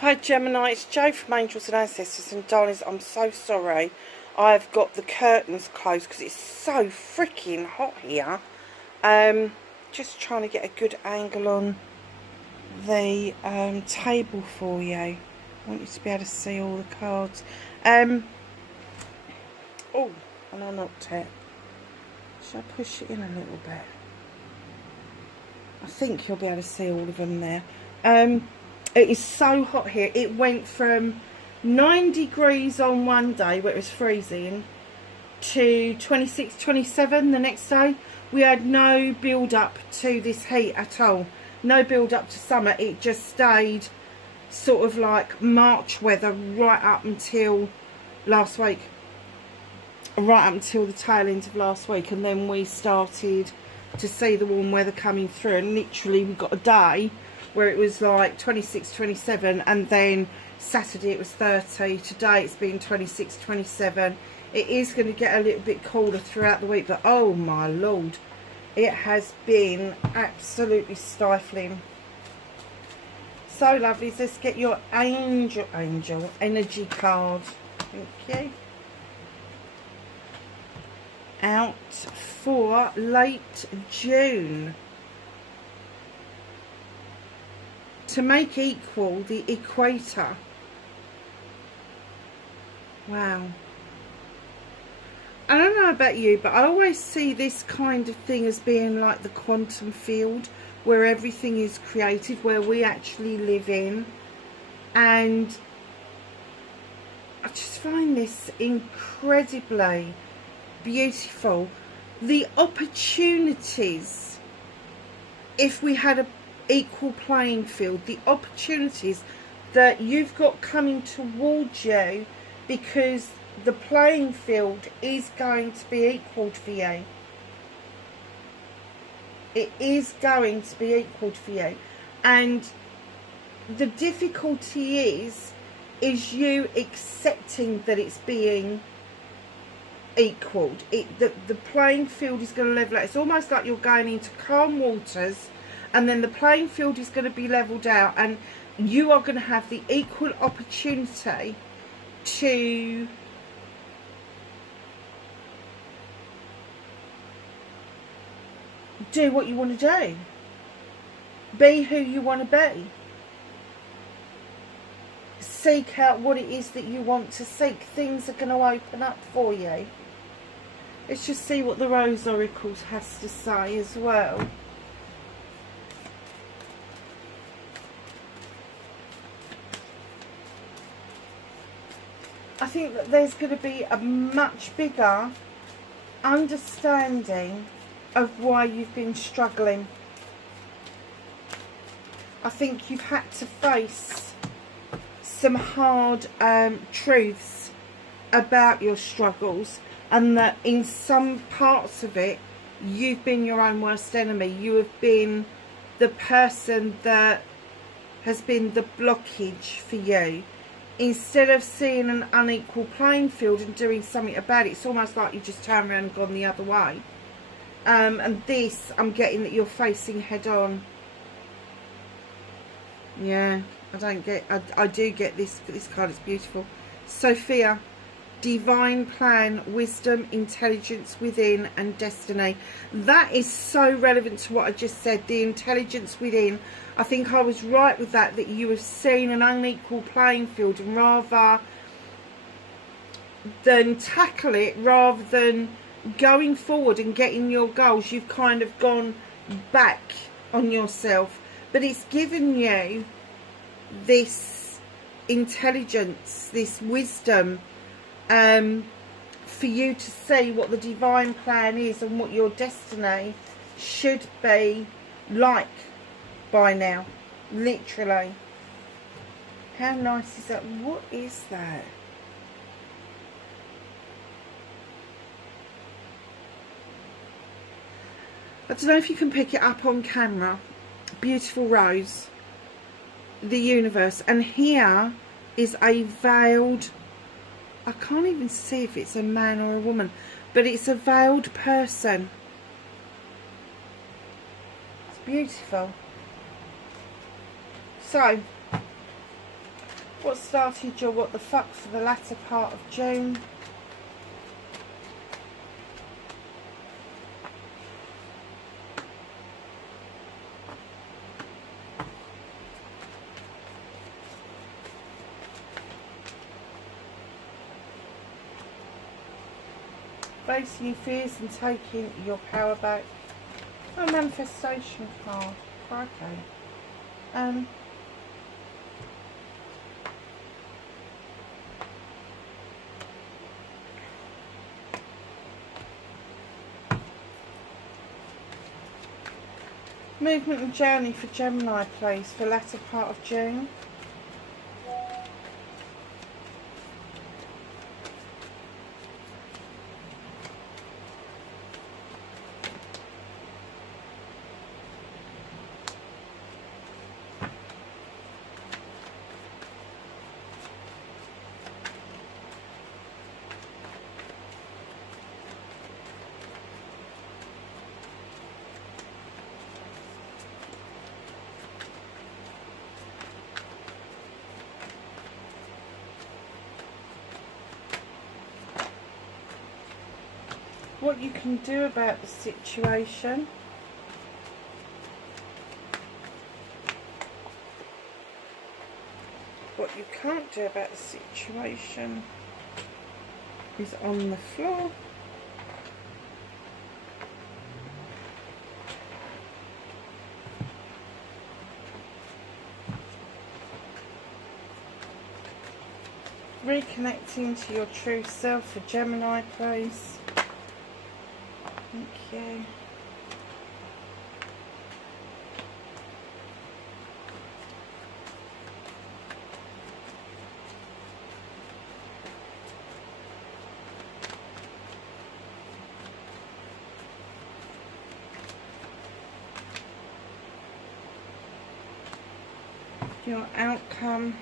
Hi Gemini, it's Jo from Angels and Ancestors, and darlings, I'm so sorry I've got the curtains closed because it's so freaking hot here. Just trying to get a good angle on the table for you. I want you to be able to see all the cards. Oh, and I knocked it. Should I push it in a little bit? I think you'll be able to see all of them there. It is so hot here. It went from 9 degrees on one day where it was freezing to 26, 27 the next day. We had no build up to this heat at all. No build up to summer. It just stayed sort of like March weather right up until last week. Right up until the tail end of last week. And then we started to see the warm weather coming through. And literally we got a day where it was like 26, 27, and then Saturday it was 30. Today it's been 26, 27. It is going to get a little bit colder throughout the week, but oh my lord, it has been absolutely stifling. So lovely. Let's get your angel energy card. Thank you. Out for late June. To make equal the equator. Wow. I don't know about you, but I always see this kind of thing as being like the quantum field, where everything is created, where we actually live in. And I just find this incredibly beautiful. The opportunities, if we had a equal playing field, the opportunities that you've got coming towards you, because the playing field is going to be equalled for you. It is going to be equalled for you, and the difficulty is you accepting that it's being equalled. The playing field is going to level out. It's almost like you're going into calm waters, and then the playing field is going to be leveled out, and you are going to have the equal opportunity to do what you want to do. Be who you want to be. Seek out what it is that you want to seek. Things are going to open up for you. Let's just see what the Rose Oracles has to say as well. I think that there's going to be a much bigger understanding of why you've been struggling. I think you've had to face some hard truths about your struggles, and that in some parts of it you've been your own worst enemy. You have been the person that has been the blockage for you. Instead of seeing an unequal playing field and doing something about it, it's almost like you just turned around and gone the other way. And this, I'm getting that you're facing head on. Yeah, I do get this card. It's beautiful. Sophia, divine plan, wisdom, intelligence within, and destiny. That is so relevant to what I just said. The intelligence within. I think I was right with that you have seen an unequal playing field, and rather than tackle it, rather than going forward and getting your goals, you've kind of gone back on yourself. But it's given you this intelligence, this wisdom, for you to see what the divine plan is and what your destiny should be like by now. Literally. How nice is that? What is that? I don't know if you can pick it up on camera. Beautiful rose. The universe. And here is a veiled, I can't even see if it's a man or a woman, but it's a veiled person. It's beautiful. So What started your what the fuck for the latter part of June? Facing your fears and taking your power back. Oh, manifestation card. Okay. Movement and journey for Gemini, please, for latter part of June. What you can do about the situation. What you can't do about the situation is on the floor. Reconnecting to your true self for Gemini, please. Thank you. Your outcome.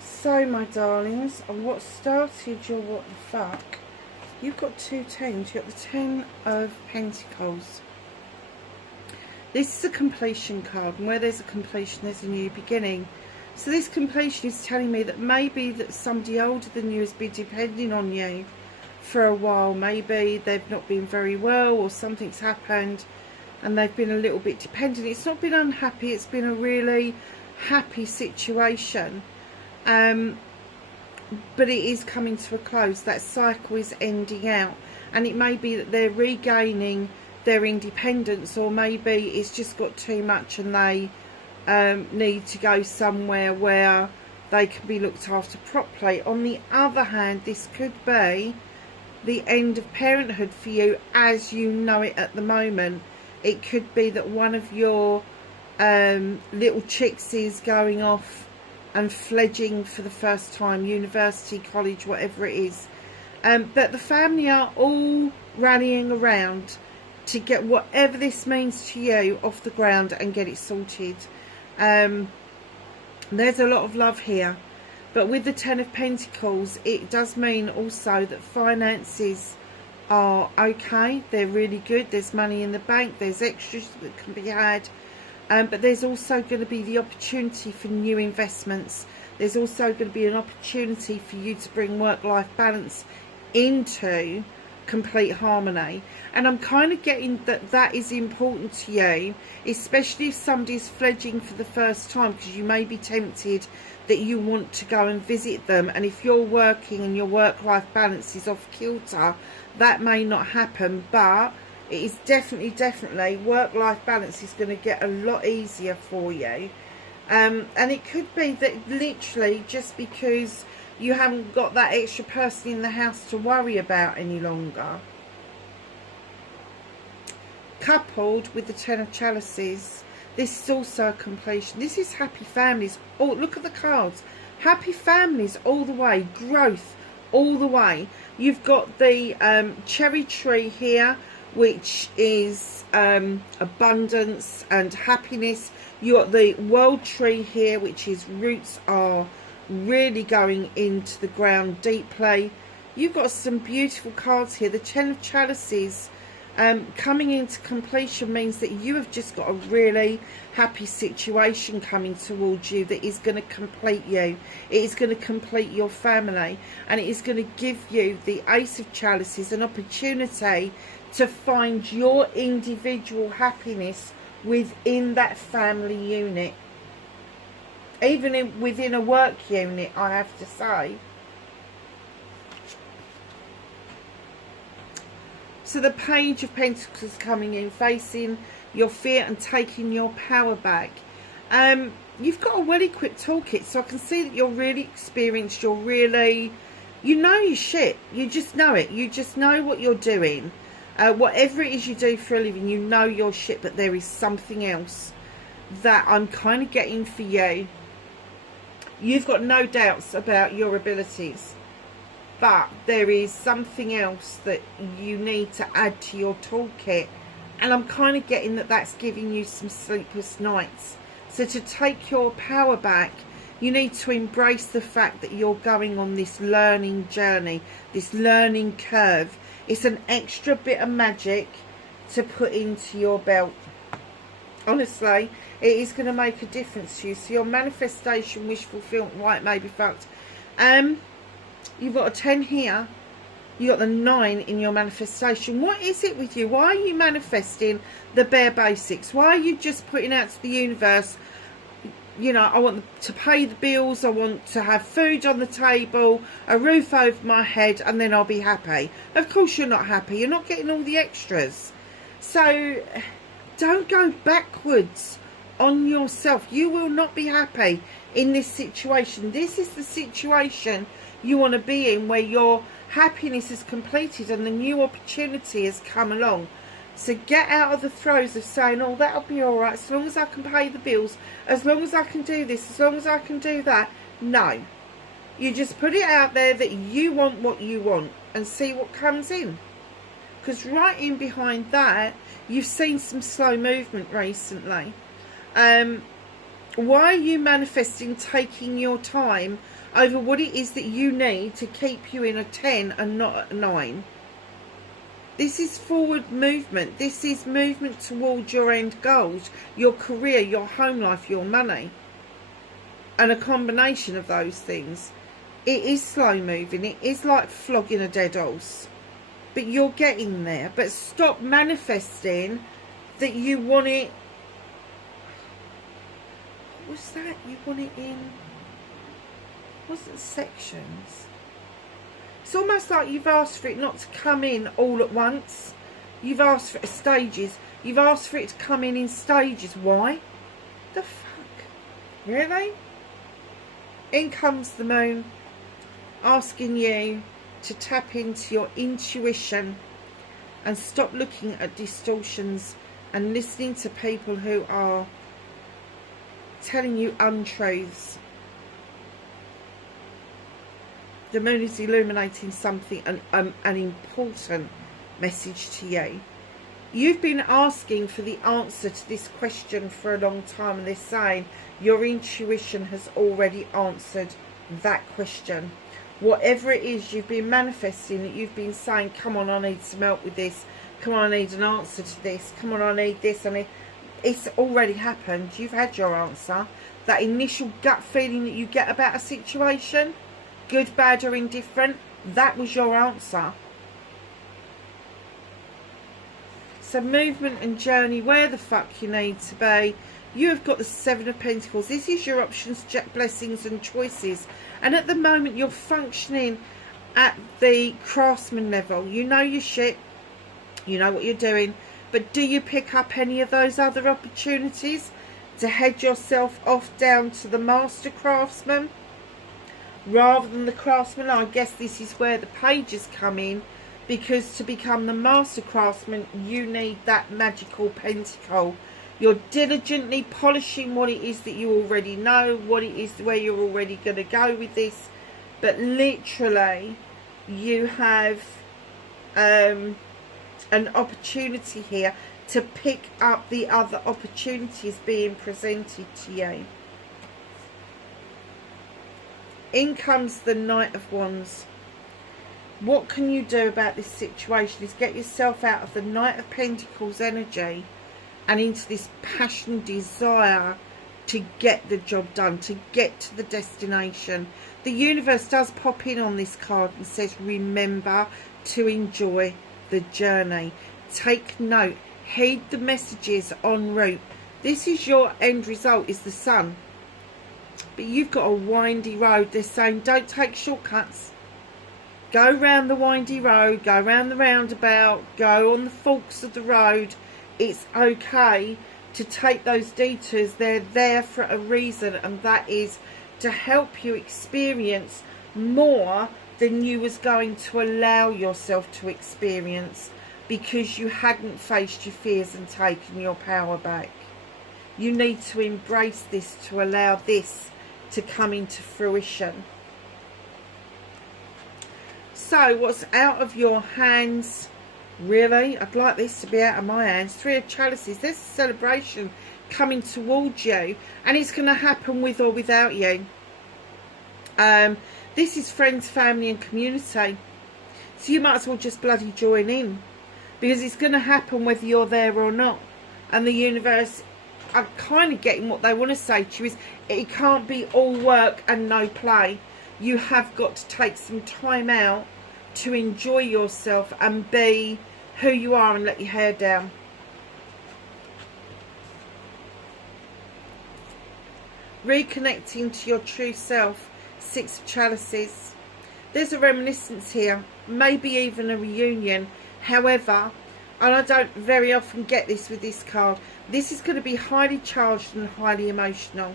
So, my darlings, and what started your what the fuck? You've got 2 tens. You've got the 10 of Pentacles. This is a completion card, and where there's a completion, there's a new beginning. So this completion is telling me that maybe that somebody older than you has been depending on you for a while. Maybe they've not been very well, or something's happened, and they've been a little bit dependent. It's not been unhappy. It's been a really happy situation. But it is coming to a close. That cycle is ending out, and it may be that they're regaining their independence, or maybe it's just got too much and they need to go somewhere where they can be looked after properly. On the other hand, this could be the end of parenthood for you as you know it at the moment. It could be that one of your little chicks is going off and fledging for the first time, university, college, whatever it is. But the family are all rallying around to get whatever this means to you off the ground and get it sorted. There's a lot of love here. But with the 10 of Pentacles, it does mean also that finances are okay. They're really good. There's money in the bank. There's extras that can be had. But there's also going to be the opportunity for new investments. There's also going to be an opportunity for you to bring work-life balance into complete harmony. And I'm kind of getting that that is important to you, especially if somebody's fledging for the first time, because you may be tempted that you want to go and visit them. And if you're working and your work-life balance is off kilter, that may not happen. But it is definitely work-life balance is going to get a lot easier for you. And it could be that literally just because you haven't got that extra person in the house to worry about any longer. Coupled with the 10 of Chalices, this is also a completion. This is happy families. Oh, look at the cards. Happy families all the way. Growth all the way. You've got the cherry tree here, which is abundance and happiness. You got the world tree here, which is roots are really going into the ground deeply. You've got some beautiful cards here. The 10 of Chalices Coming into completion means that you have just got a really happy situation coming towards you that is going to complete you. It is going to complete your family, and it is going to give you the Ace of Chalices, an opportunity to find your individual happiness within that family unit. Even within a work unit, I have to say. So the Page of Pentacles coming in, facing your fear and taking your power back. You've got a well-equipped toolkit, so I can see that you're really experienced. You know your shit. You just know it. You just know what you're doing. Whatever it is you do for a living, you know your shit, but there is something else that I'm kind of getting for you. You've got no doubts about your abilities, but there is something else that you need to add to your toolkit, and I'm kind of getting that that's giving you some sleepless nights. So to take your power back, you need to embrace the fact that you're going on this learning journey, this learning curve. It's an extra bit of magic to put into your belt. Honestly, it is going to make a difference to you. So your manifestation, wish fulfillment, right, may be fucked. You've got a 10 here. You've got the 9 in your manifestation. What is it with you? Why are you manifesting the bare basics? Why are you just putting out to the universe, you know, I want to pay the bills, I want to have food on the table, a roof over my head, and then I'll be happy? Of course you're not happy. You're not getting all the extras. So don't go backwards on yourself. You will not be happy in this situation. This is the situation you want to be in, where your happiness is completed and the new opportunity has come along. So get out of the throes of saying, oh, that'll be all right, as long as I can pay the bills, as long as I can do this, as long as I can do that. No. You just put it out there that you want what you want and see what comes in. Because right in behind that, you've seen some slow movement recently. Why are you manifesting taking your time over what it is that you need to keep you in a 10 and not a 9? This is forward movement. This is movement towards your end goals, your career, your home life, your money, and a combination of those things. It is slow moving. It is like flogging a dead horse, but you're getting there. But stop manifesting that you want it. What was that? You want it in, wasn't sections? It's almost like you've asked for it not to come in all at once. You've asked for stages. You've asked for it to come in stages. Why? The fuck? Really? In comes the moon, asking you to tap into your intuition and stop looking at distortions and listening to people who are telling you untruths. The moon is illuminating something, an important message to you. You've been asking for the answer to this question for a long time, and they're saying your intuition has already answered that question. Whatever it is you've been manifesting, that you've been saying, come on, I need some help with this. Come on, I need an answer to this. Come on, I need this. It's already happened. You've had your answer. That initial gut feeling that you get about a situation, good, bad or indifferent, that was your answer. So movement and journey, where the fuck you need to be. You have got the 7 of Pentacles. This is your options, blessings and choices. And at the moment you're functioning at the craftsman level. You know your shit. You know what you're doing. But do you pick up any of those other opportunities to head yourself off down to the master craftsman rather than the craftsman? I guess this is where the pages come in, because to become the master craftsman you need that magical pentacle. You're diligently polishing what it is that you already know, what it is where you're already going to go with this, but literally you have an opportunity here to pick up the other opportunities being presented to you. In comes the Knight of Wands. What can you do about this situation is get yourself out of the Knight of Pentacles energy and into this passion, desire to get the job done, to get to the destination. The universe does pop in on this card and says, remember to enjoy the journey. Take note, heed the messages en route. This is your end result, is the sun. But you've got a windy road. They're saying don't take shortcuts. Go round the windy road, go round the roundabout, go on the forks of the road. It's okay to take those detours. They're there for a reason, and that is to help you experience more than you was going to allow yourself to experience, because you hadn't faced your fears and taken your power back. You need to embrace this to allow this to come into fruition. So what's out of your hands? Really, I'd like this to be out of my hands. Three of Chalices. There's a celebration coming towards you, and it's going to happen with or without you. This is friends, family and community. So you might as well just bloody join in, because it's going to happen whether you're there or not. And the universe are kind of getting what they want to say to you is, it can't be all work and no play. You have got to take some time out to enjoy yourself and be who you are and let your hair down. Reconnecting to your true self. Six of Chalices. There's a reminiscence here, maybe even a reunion. However, and I don't very often get this with this card, this is going to be highly charged and highly emotional.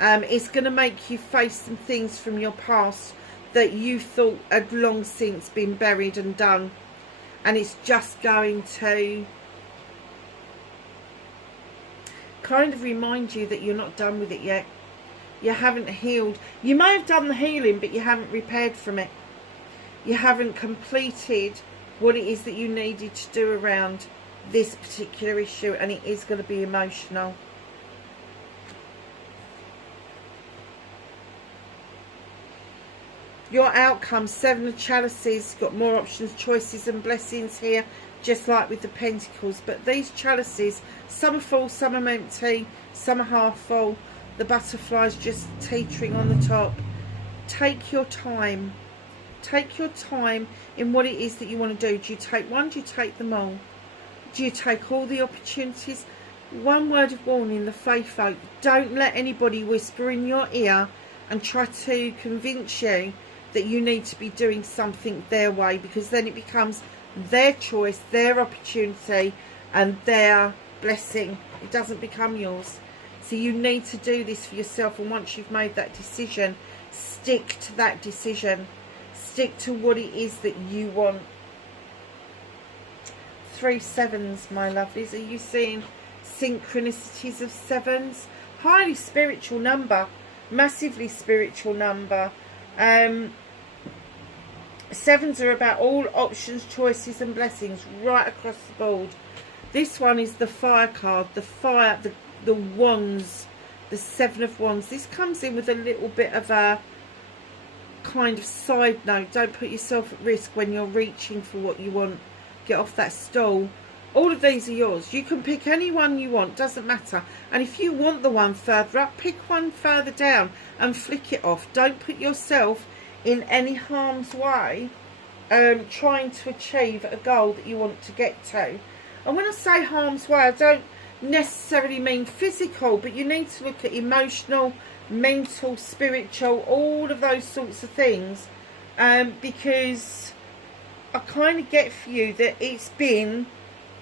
It's going to make you face some things from your past that you thought had long since been buried and done, and it's just going to kind of remind you that you're not done with it yet. You haven't healed. You may have done the healing, but you haven't repaired from it. You haven't completed what it is that you needed to do around this particular issue, and it is going to be emotional. Your outcome, Seven of Chalices. Got more options, choices and blessings here, just like with the Pentacles. But these chalices, some are full, some are empty, some are half full. The butterfly's just teetering on the top. Take your time. Take your time in what it is that you want to do. Do you take one? Do you take them all? Do you take all the opportunities? One word of warning, the faith folk. Don't let anybody whisper in your ear and try to convince you that you need to be doing something their way, because then it becomes their choice, their opportunity and their blessing. It doesn't become yours. So you need to do this for yourself, and once you've made that decision, stick to that decision. Stick to what it is that you want. 3 sevens, my lovelies. Are you seeing synchronicities of sevens? Highly spiritual number. Massively spiritual number. Sevens are about all options, choices and blessings right across the board. This one is the fire card. The fire, the wands, the Seven of Wands. This comes in with a little bit of a kind of side note. Don't put yourself at risk when you're reaching for what you want. Get off that stool. All of these are yours. You can pick any one you want, doesn't matter. And if you want the one further up, pick one further down and flick it off. Don't put yourself in any harm's way trying to achieve a goal that you want to get to. And when I say harm's way, I don't necessarily mean physical, but you need to look at emotional, mental, spiritual, all of those sorts of things, because I kind of get for you that it's been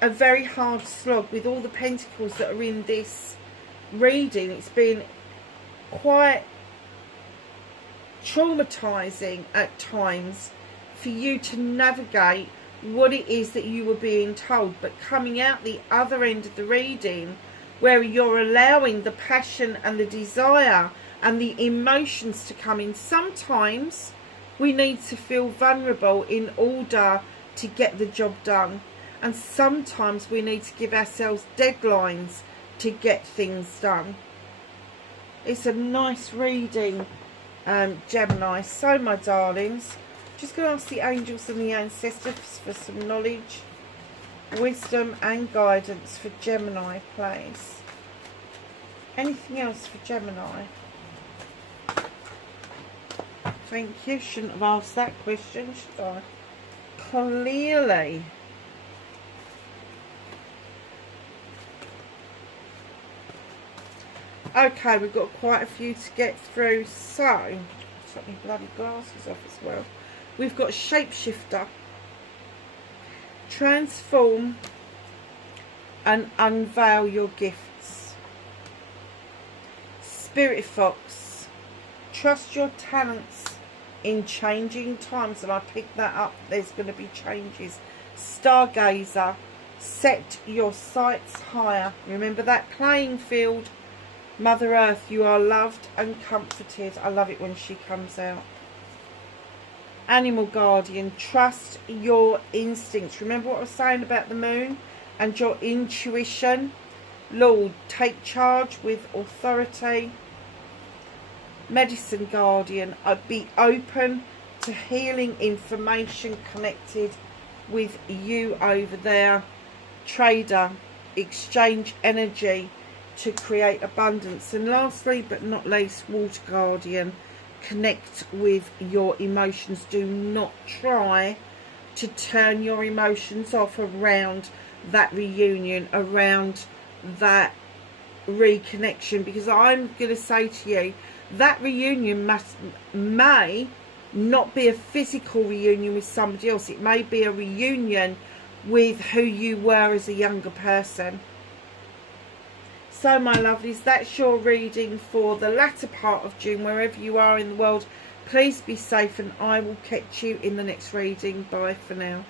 a very hard slog with all the pentacles that are in this reading. It's been quite traumatizing at times for you to navigate what it is that you were being told, but coming out the other end of the reading where you're allowing the passion and the desire and the emotions to come in. Sometimes we need to feel vulnerable in order to get the job done, and sometimes we need to give ourselves deadlines to get things done. It's a nice reading, Gemini. So my darlings, Just going to ask the angels and the ancestors for some knowledge, wisdom and guidance for Gemini, please. Anything else for Gemini? Thank you. Shouldn't have asked that question, should I? Clearly. Okay, we've got quite a few to get through, so take my bloody glasses off as well. We've got shapeshifter, transform and unveil your gifts, spirit fox, trust your talents in changing times, and I picked that up, there's going to be changes, stargazer, set your sights higher, remember that playing field, Mother Earth, you are loved and comforted. I love it when she comes out. Animal guardian, trust your instincts. Remember what I was saying about the moon and your intuition. Lord, take charge with authority. Medicine guardian, be open to healing information connected with you over there. Trader, exchange energy to create abundance. And lastly but not least, water guardian, connect with your emotions. Do not try to turn your emotions off around that reunion, around that reconnection, because I'm going to say to you that reunion may not be a physical reunion with somebody else. It may be a reunion with who you were as a younger person. So my lovelies, that's your reading for the latter part of June, wherever you are in the world. Please be safe, and I will catch you in the next reading. Bye for now.